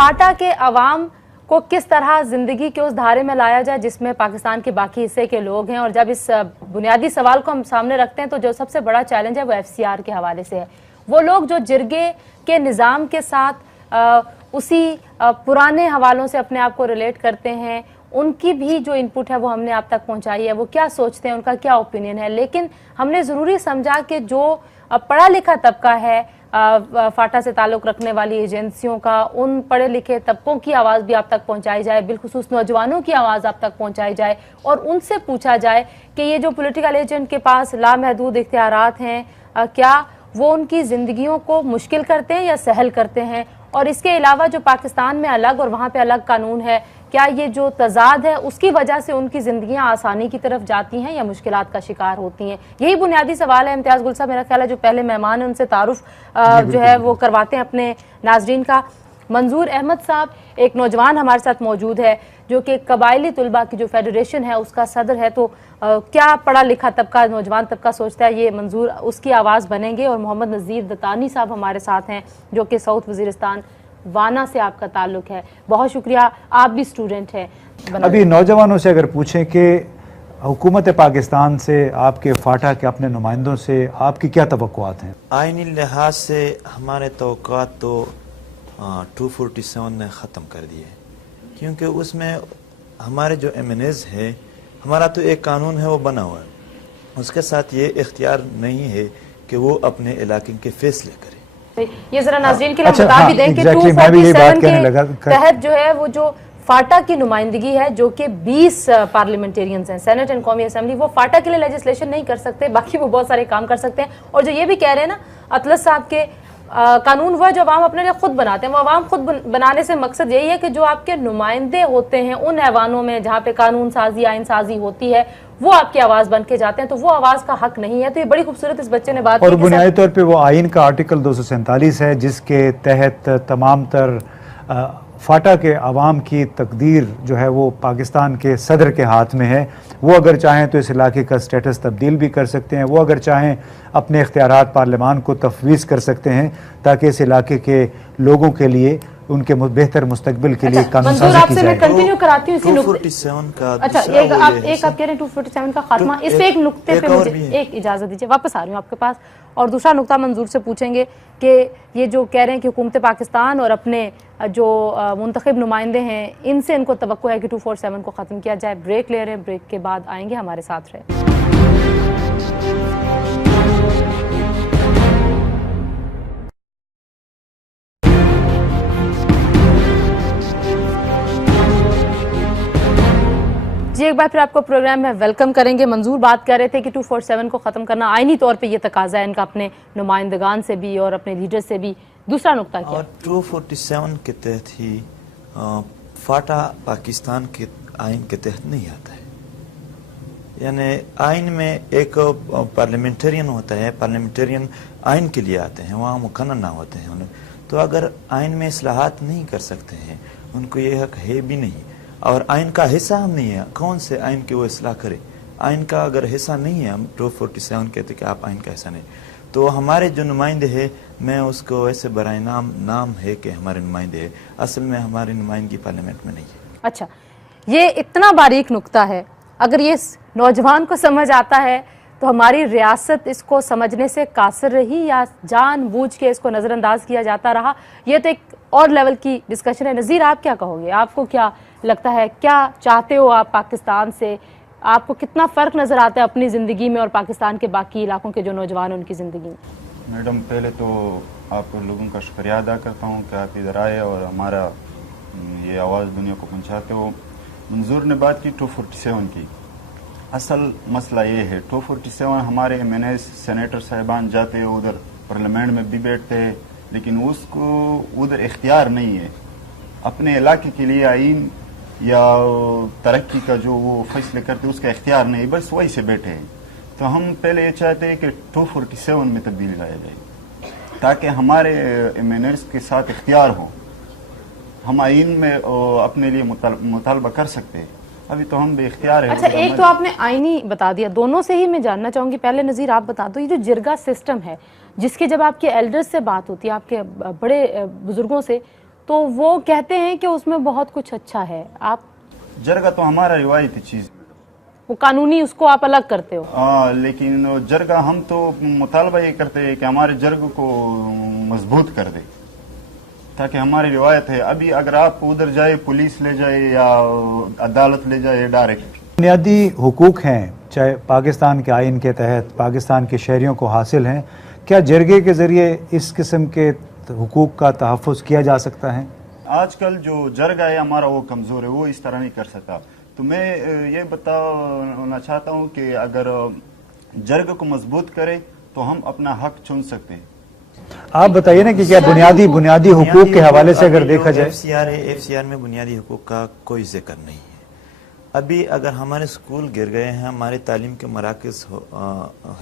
फाटा के अवाम को किस तरह ज़िंदगी के उस धारे में लाया जाए जिसमें पाकिस्तान के बाकी हिस्से के लोग हैं। और जब इस बुनियादी सवाल को हम सामने रखते हैं तो जो सबसे बड़ा चैलेंज है वो FCR के हवाले से है। वो लोग जो जिरगे के निज़ाम के साथ उसी पुराने हवालों से अपने आप को रिलेट करते हैं, उनकी भी जो इनपुट है वो हमने आप तक पहुंचाई है, वो क्या सोचते हैं, उनका क्या ओपिनियन है। लेकिन हमने ज़रूरी समझा कि जो पढ़ा लिखा तबका है, फाटा से ताल्लुक़ रखने वाली एजेंसियों का, उन पढ़े लिखे तबकों की आवाज़ भी आप तक पहुंचाई जाए, बिलखुसूस नौजवानों की आवाज़ आप तक पहुंचाई जाए और उनसे पूछा जाए कि ये जो पॉलिटिकल एजेंट के पास लामहदूद इख्तियारात हैं, क्या वो उनकी ज़िंदगियों को मुश्किल करते हैं या सहल करते हैं। और इसके अलावा जो पाकिस्तान में अलग और वहाँ पे अलग कानून है, क्या ये जो तजाद है उसकी वजह से उनकी ज़िंदगियाँ आसानी की तरफ जाती हैं या मुश्किलात का शिकार होती हैं। यही बुनियादी सवाल है। इम्तियाज़ गुल साहब, मेरा ख्याल है जो पहले मेहमान हैं उनसे तारुफ जो है वो करवाते हैं अपने नाजरीन का। मंजूर अहमद साहब, एक नौजवान हमारे साथ मौजूद है जो कि कबायली तलबा की जो फेडरेशन है उसका सदर है। तो क्या पढ़ा लिखा तबका, नौजवान तबका सोचता है, ये मंजूर उसकी आवाज़ बनेंगे। और मोहम्मद नज़ीर दतानी साहब हमारे साथ हैं जो कि साउथ वज़ीरिस्तान वाना से आपका ताल्लुक़ है। बहुत शुक्रिया, आप भी स्टूडेंट हैं। अभी नौजवानों से अगर पूछें कि हुकूमत पाकिस्तान से, आपके फाटा के अपने नुमाइंदों से आपकी क्या तवक्कुआत हैं? आइनी लिहाज से हमारे तवक्कुआत तो 247 ने ख़त्म कर दिए, क्योंकि उसमें हमारे जो MNAs है, हमारा तो एक कानून है वो बना हुआ है, उसके साथ ये इख्तियार नहीं है कि वो अपने इलाके के फैसले करें। ये जरा नाज़रीन के लिए बता भी दें कि 247 के तहत जो है वो जो फाटा की नुमाइंदगी है, जो कि 20 पार्लियामेंटेरियंस हैं, सेनेट एंड कौमी असेंबली, वो फाटा के लिए लेजिस्लेशन नहीं कर सकते, बाकी वो बहुत सारे काम कर सकते हैं। और जो ये भी कह रहे हैं ना अतलस साहब के कानून वो है जो अवाम अपने लिए खुद बनाते हैं। वो अवाम खुद बनाने से मकसद यही है कि जो आपके नुमाइंदे होते हैं उन ऐवानों में जहाँ पे कानून साजी, आइन साजी होती है, वो आपकी आवाज़ बन के जाते हैं, तो वो आवाज़ का हक नहीं है। तो ये बड़ी खूबसूरत इस बच्चे ने बात की। और बुनियादी तौर पे वो आइन का आर्टिकल 247 है जिसके तहत तमाम तर फाटा के अवाम की तकदीर जो है वो पाकिस्तान के सदर के हाथ में है। वो अगर चाहें तो इस इलाके का स्टेटस तब्दील भी कर सकते हैं, वो अगर चाहें अपने इख्तियारात पार्लियामान को तफवीज़ कर सकते हैं ताकि इस इलाके के लोगों के लिए, उनके बेहतर मुस्तकबिल के लिए कानून साज़ी की जाए। मैं कंटिन्यू कराती हूं इसी 247 का। अच्छा, एक आप कह रहे हैं 247 का खात्मा, इस पे एक नुक्ते पे मुझे एक इजाज़त दीजिए, वापस आ रही हूँ आपके पास। और दूसरा नुक्ता मंजूर से पूछेंगे कि ये जो कह रहे हैं कि हुकूमत पाकिस्तान और अपने जो मुंतखब नुमाइंदे हैं इनसे इनको तवक्को है कि 247 को ख़त्म किया जाए। ब्रेक ले रहे हैं, ब्रेक के बाद आएंगे, हमारे साथ रहे। जी, एक बार फिर आपको प्रोग्राम में वेलकम करेंगे। मंजूर बात कर रहे थे कि 247 को ख़त्म करना आइनी तौर पे ये तकाजा है इनका अपने नुमाइंदगान से भी और अपने लीडर से भी। दूसरा नुक्ता क्या? और 247 के तहत ही फाटा पाकिस्तान के आइन के तहत नहीं आता है। यानी आइन में एक पार्लियामेंटेरियन होता है, पार्लियामेंटेरियन आइन के लिए आते हैं, वहाँ मुकन्नर ना होते हैं उन्हें। तो अगर आइन में इस्लाहात नहीं कर सकते हैं, उनको ये हक है भी नहीं, और आइन का हिस्सा हम नहीं है, कौन से आइन के वो इस्लाह करे? आइन का अगर हिस्सा नहीं है, हम 247 कहते कि आप आइन का हिस्सा नहीं, तो हमारे जो नुमाइंदे हैं, मैं उसको ऐसे बराए नाम है कि हमारे नुमाइंदे हैं, असल में हमारी नुमाइंदगी पार्लियामेंट में नहीं है। अच्छा, ये इतना बारीक नुक्ता है, अगर ये नौजवान को समझ आता है तो हमारी रियासत इसको समझने से कासिर रही या जानबूझ के इसको नज़रअंदाज किया जाता रहा? ये तो एक और लेवल की डिस्कशन है। नज़ीर, आप क्या कहोगे? आपको क्या लगता है, क्या चाहते हो आप पाकिस्तान से? आपको कितना फ़र्क नज़र आता है अपनी ज़िंदगी में और पाकिस्तान के बाकी इलाकों के जो नौजवान हैं उनकी ज़िंदगी में? मैडम, पहले तो आप लोगों का शुक्रिया अदा करता हूँ कि आप इधर आए और हमारा ये आवाज़ दुनिया को पहुँचाते हो। मंजूर ने बात की 247 की। असल मसला ये है, 247 हमारे MNAs सेनेटर साहिबान जाते हैं उधर, पार्लियामेंट में भी बैठते हैं, लेकिन उसको उधर इख्तियार नहीं है अपने इलाके के लिए आइन या तरक्की का जो वो फैसले करते हैं, उसका इख्तियार नहीं, बस वही से बैठे हैं। तो हम पहले ये चाहते हैं कि 247 में तब्दील लाया जाए ताकि हमारे MNAs के साथ इख्तियार हो, हम आइन में अपने लिए मुतालबा कर सकते हैं। अभी तो हम बेख्तियार हैं। अच्छा, एक तो आपने आईनी बता दिया, दोनों से ही मैं जानना चाहूँगी। पहले नज़ीर आप बता दो, ये जो जिरगा सिस्टम है जिसके जब आपके एल्डर्स से बात होती है, आपके बड़े बुजुर्गों से, تو وہ کہتے ہیں کہ اس میں بہت کچھ اچھا ہے. آپ جرگہ تو ہمارا روایتی چیز، وہ قانونی اس کو آپ الگ کرتے ہو. لیکن جرگہ ہم تو مطالبہ یہ کرتے ہیں کہ ہمارے جرگ کو مضبوط کر دے تاکہ ہماری روایت ہے. ابھی اگر آپ ادھر جائے پولیس لے جائے یا عدالت لے جائے ڈائریکٹ. بنیادی حقوق ہیں چاہے پاکستان کے آئین کے تحت پاکستان کے شہریوں کو حاصل ہیں، کیا جرگے کے ذریعے اس قسم کے حقوق کا تحفظ کیا جا سکتا ہے؟ آج کل جو جرگہ ہے ہمارا وہ کمزور ہے، وہ اس طرح نہیں کر سکتا. تو میں یہ بتانا چاہتا ہوں کہ اگر جرگ کو مضبوط کرے تو ہم اپنا حق چن سکتے ہیں. آپ بتائیے نا کہ کیا بنیادی حقوق کے حوالے سے اگر دیکھا جائے ایف سی آر میں بنیادی حقوق کا کوئی ذکر نہیں ہے. ابھی اگر ہمارے اسکول گر گئے ہیں، ہمارے تعلیم کے مراکز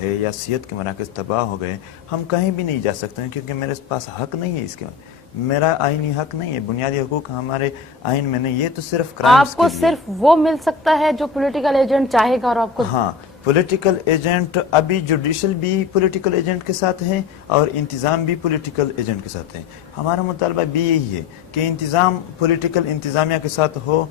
ہے یا صحت کے مراکز تباہ ہو گئے، ہم کہیں بھی نہیں جا سکتے ہیں کیونکہ میرے پاس حق نہیں ہے. اس کے میرا آئینی حق نہیں ہے، بنیادی حقوق ہمارے آئین میں نہیں. یہ تو صرف کرائمز آپ کو صرف وہ مل سکتا ہے جو پولیٹیکل ایجنٹ چاہے گا. اور آپ کو ہاں پولیٹیکل ایجنٹ، ابھی جوڈیشل بھی پولیٹیکل ایجنٹ کے ساتھ ہیں اور انتظام بھی پولیٹیکل ایجنٹ کے ساتھ ہیں. ہمارا مطالبہ بھی یہی ہے کہ انتظام پولیٹیکل انتظامیہ کے ساتھ ہو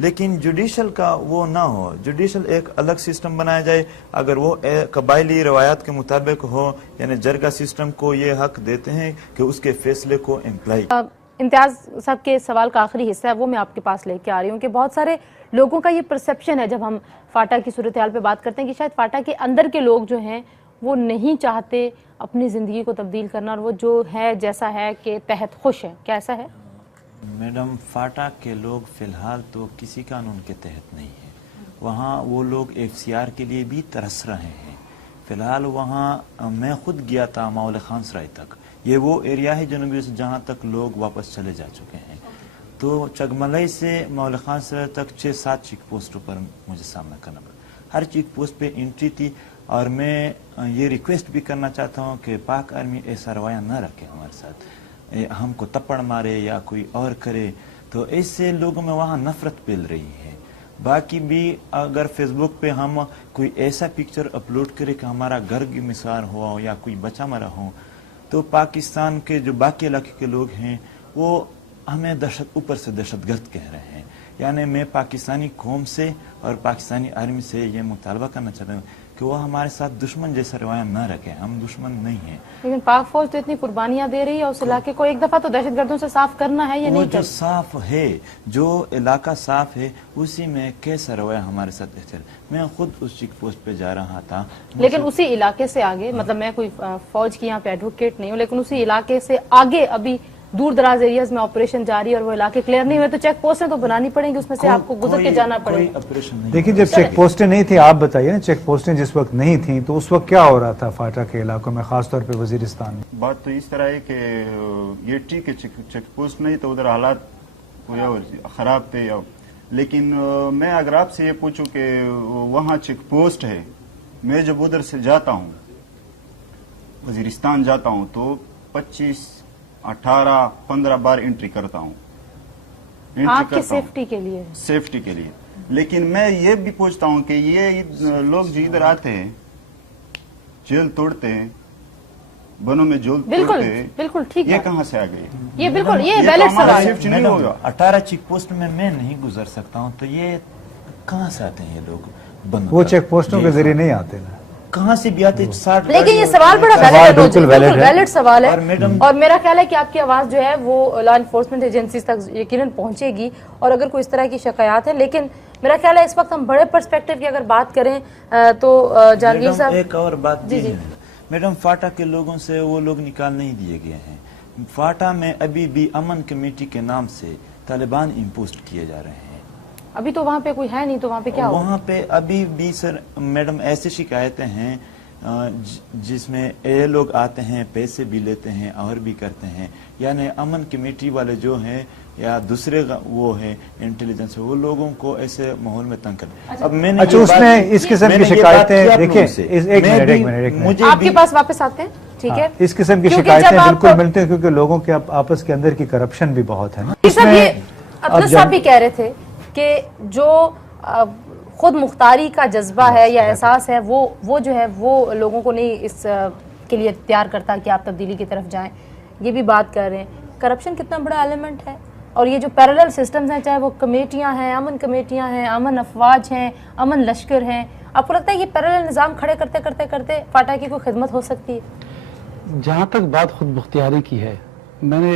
لیکن جوڈیشل کا وہ نہ ہو. جوڈیشل ایک الگ سسٹم بنایا جائے. اگر وہ قبائلی روایات کے مطابق ہو، یعنی جرگہ سسٹم کو یہ حق دیتے ہیں کہ اس کے فیصلے کو امپلائی. امتیاز صاحب کے سوال کا آخری حصہ ہے وہ میں آپ کے پاس لے کے آ رہی ہوں کہ بہت سارے لوگوں کا یہ پرسیپشن ہے جب ہم فاٹا کی صورتحال پہ بات کرتے ہیں کہ شاید فاٹا کے اندر کے لوگ جو ہیں وہ نہیں چاہتے اپنی زندگی کو تبدیل کرنا، اور وہ جو ہے جیسا ہے کے تحت خوش ہے. کیا ایسا ہے؟ میڈم فاٹا کے لوگ فی الحال تو کسی قانون کے تحت نہیں ہیں. وہاں وہ لوگ ایف سی آر کے لیے بھی ترس رہے ہیں. فی الحال وہاں میں خود گیا تھا ماول خان سرائے تک. یہ وہ ایریا ہے جنوبی سے جہاں تک لوگ واپس چلے جا چکے ہیں. تو چگملئی سے ماول خان سرائے تک 6-7 چیک پوسٹوں پر مجھے سامنا کرنا پڑا. ہر چیک پوسٹ پہ انٹری تھی. اور میں یہ ریکویسٹ بھی کرنا چاہتا ہوں کہ پاک آرمی ایسا رویہ نہ رکھے ہمارے ساتھ، ہم کو تپڑ مارے یا کوئی اور کرے. تو اس سے لوگوں میں وہاں نفرت پھیل رہی ہے. باقی بھی اگر فیس بک پہ ہم کوئی ایسا پکچر اپلوڈ کرے کہ ہمارا گھر کی مثال ہوا یا کوئی بچہ مرا ہو، تو پاکستان کے جو باقی علاقے کے لوگ ہیں وہ ہمیں اوپر سے دہشت گرد کہہ رہے ہیں. یعنی میں پاکستانی قوم سے اور پاکستانی آرمی سے یہ مطالبہ کرنا چاہتا ہوں کہ وہ ہمارے ساتھ دشمن جیسا رویہ نہ رکھیں. ہم دشمن نہیں ہیں. لیکن پاک فوج تو اتنی قربانیاں دے رہی ہے، اس علاقے کو ایک دفعہ تو دہشت گردوں سے صاف کرنا ہے. یہ وہ نہیں جو صاف ہے، جو علاقہ صاف ہے، اسی میں کیسا رویہ ہمارے ساتھ اختیار. میں خود اس چیک پوسٹ پہ جا رہا تھا، لیکن اسی علاقے سے آگے، مطلب میں کوئی فوج کی یہاں پہ ایڈوکیٹ نہیں ہوں، لیکن اسی علاقے سے آگے ابھی دور دراز ایریاز میں آپریشن جاری ہے اور وہ علاقے کلیئر نہیں ہوئے، تو چیک پوسٹیں تو بنانی پڑیں گی، اس میں سے آپ کو گزر کے جانا پڑے گا. دیکھیں جب چیک پوسٹیں نہیں تھیں، آپ بتائیے نا چیک پوسٹیں جس وقت نہیں تھیں تو اس وقت کیا ہو رہا تھا فاٹا کے علاقوں میں، خاص طور پہ وزیرستان میں؟ بات تو اس طرح ہے کہ یہ ٹھیک ہے چیک پوسٹ نہیں تو ادھر حالات خراب تھے. لیکن میں اگر آپ سے یہ پوچھوں کہ وہاں چیک پوسٹ ہے، میں جب ادھر سے جاتا ہوں وزیرستان جاتا ہوں تو 25 18 15 بار انٹری کرتا ہوں. آپ کی سیفٹی کے لیے، سیفٹی کے لیے. لیکن میں یہ بھی پوچھتا ہوں کہ یہ لوگ جو ادھر آتے ہیں جیل توڑتے ہیں، بنوں میں جیل توڑتے ہیں، بالکل ٹھیک ہے، یہ کہاں سے آ گئی؟ یہ بالکل یہ ویلڈ سوال ہے. نہیں ہوگا. 18 چیک پوسٹ میں نہیں گزر سکتا ہوں، تو یہ کہاں سے آتے ہیں یہ لوگ؟ وہ چیک پوسٹوں کے ذریعے نہیں آتے نا، کہاں سے بھی آتے. 60 لیکن یہ سوال بڑا ویلڈ سوال ہے. اور میرا خیال ہے کہ آپ کی آواز جو ہے وہ لا انفورسمنٹ ایجنسیز تک یقیناً پہنچے گی اور اگر کوئی اس طرح کی شکایات ہیں. لیکن میرا خیال ہے اس وقت ہم بڑے پرسپیکٹیو کی اگر بات کریں تو جہانگیر صاحب ایک اور بات بھی ہے میڈم، فاٹا کے لوگوں سے وہ لوگ نکال نہیں دیے گئے ہیں. فاٹا میں ابھی بھی امن کمیٹی کے نام سے طالبان امپوسٹ کیے جا رہے ہیں. ابھی تو وہاں پہ کوئی ہے نہیں، تو وہاں پہ کیا ہو؟ وہاں پہ ابھی بھی سر میڈم ایسی شکایتیں ہیں جس میں یہ لوگ آتے ہیں، پیسے بھی لیتے ہیں اور بھی کرتے ہیں. یعنی امن کمیٹی والے جو ہیں یا دوسرے وہ ہیں انٹیلیجنس، وہ لوگوں کو ایسے ماحول میں تنگ کرتے. اب میں نے اچھا، اس میں اس قسم کی شکایتیں دیکھیں، ایک منٹ آپ کے پاس واپس آتے ہیں، ٹھیک ہے، اس قسم کی شکایتیں بالکل ملتی ہیں کیونکہ لوگوں کے آپس کے اندر کی کرپشن بھی بہت ہے. اطلس صاحب بھی کہہ رہے تھے کہ جو خود مختاری کا جذبہ ہے یا احساس ہے وہ جو ہے وہ لوگوں کو نہیں اس کے لیے تیار کرتا کہ آپ تبدیلی کی طرف جائیں. یہ بھی بات کر رہے ہیں. करप्शन कितना बड़ा एलिमेंट है, और ये जो पैरेलल सिस्टम्स हैं, चाहे वो कमेटियां हैं, अमन कमेटियां हैं, अमन अफवाज हैं, अमन लश्कर हैं, आपको लगता है ये पैरेलल निज़ाम खड़े करते करते करते फाटा की कोई खिदमत हो सकती है? जहाँ तक बात खुद मुख्तियारी की है, मैंने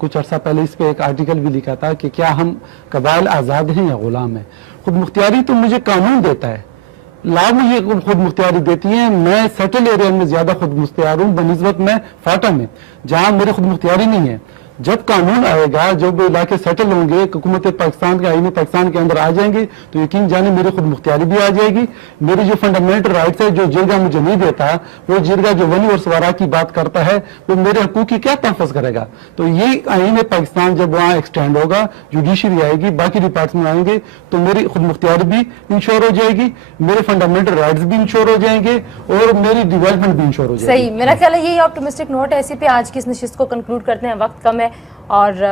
कुछ अर्सा पहले इस पे एक आर्टिकल भी लिखा था कि क्या हम कबाइल आज़ाद हैं या गुलाम हैं। खुद मुख्तियारी तो मुझे कानून देता है, लॉ मुझे खुद मुख्तियारी देती है। मैं सेटल एरिया में ज़्यादा खुद मुख्तियार हूँ बनिस्बत में फाटा में, जहाँ मेरी खुद मुख्तियारी नहीं है। जब कानून आएगा, जब इलाके सेटल होंगे, हुकूमत पाकिस्तान के आईन पाकिस्तान के अंदर आ जाएंगे, तो यकीन जाने मेरी खुद मुख्तियारी भी आ जाएगी। मेरी जो फंडामेंटल राइट्स है, जो जिरगा मुझे नहीं देता, वो जिरगा जो वनी और सवारा की बात करता है, वो मेरे हकूक की क्या तहफ़्फ़ुज़ करेगा। तो ये आईन पाकिस्तान जब वहाँ एक्सटेंड होगा, जुडिशरी आएगी, बाकी डिपार्टमेंट आएंगे, तो मेरी खुद मुख्तियारी भी इंश्योर हो जाएगी, मेरे फंडामेंटल राइट्स भी इंश्योर हो जाएंगे और मेरी डेवलपमेंट भी इंश्योर हो जाएगी। सही, मेरा ख्याल है यही ऑप्टिमिस्टिक नोट है। इसी पे आज की इस नशिस्त को कंक्लूड करते हैं, वक्त कम है। और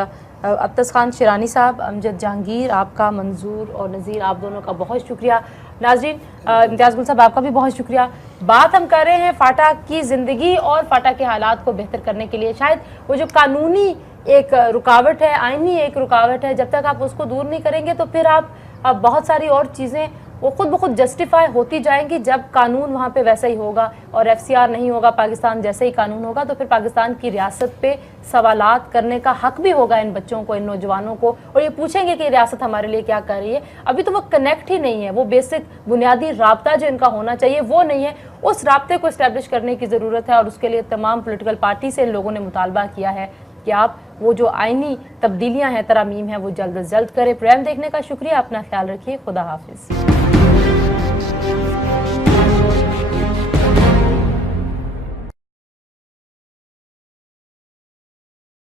अब्तस खान शिरानी साहब, अमजद जहांगीर, आपका, मंजूर और नज़ीर, आप दोनों का बहुत शुक्रिया। नाज़रीन, इम्तियाज़ गुल साहब आपका भी बहुत शुक्रिया। बात हम कर रहे हैं फाटा की ज़िंदगी और फाटा के हालात को बेहतर करने के लिए। शायद वो जो कानूनी एक रुकावट है, आइनी एक रुकावट है, जब तक आप उसको दूर नहीं करेंगे तो फिर आप बहुत सारी और चीज़ें वो खुद ब खुद जस्टिफाई होती जाएंगी। जब कानून वहाँ पे वैसा ही होगा और FCR नहीं होगा, पाकिस्तान जैसे ही कानून होगा, तो फिर पाकिस्तान की रियासत पे सवालात करने का हक भी होगा इन बच्चों को, इन नौजवानों को, और ये पूछेंगे कि रियासत हमारे लिए क्या कर रही है। अभी तो वो कनेक्ट ही नहीं है, वो बेसिक बुनियादी राब्ता जो इनका होना चाहिए वो नहीं है। उस राब्ते को इस्टेब्लिश करने की ज़रूरत है और उसके लिए तमाम पोलिटिकल पार्टी से इन लोगों ने मुतालबा किया है कि आप वो जो आइनी तब्दीलियाँ हैं, तरामीम हैं, वो जल्द अज जल्द करें। प्रोग्राम देखने का शुक्रिया, अपना ख्याल रखिए, खुदा हाफिज़।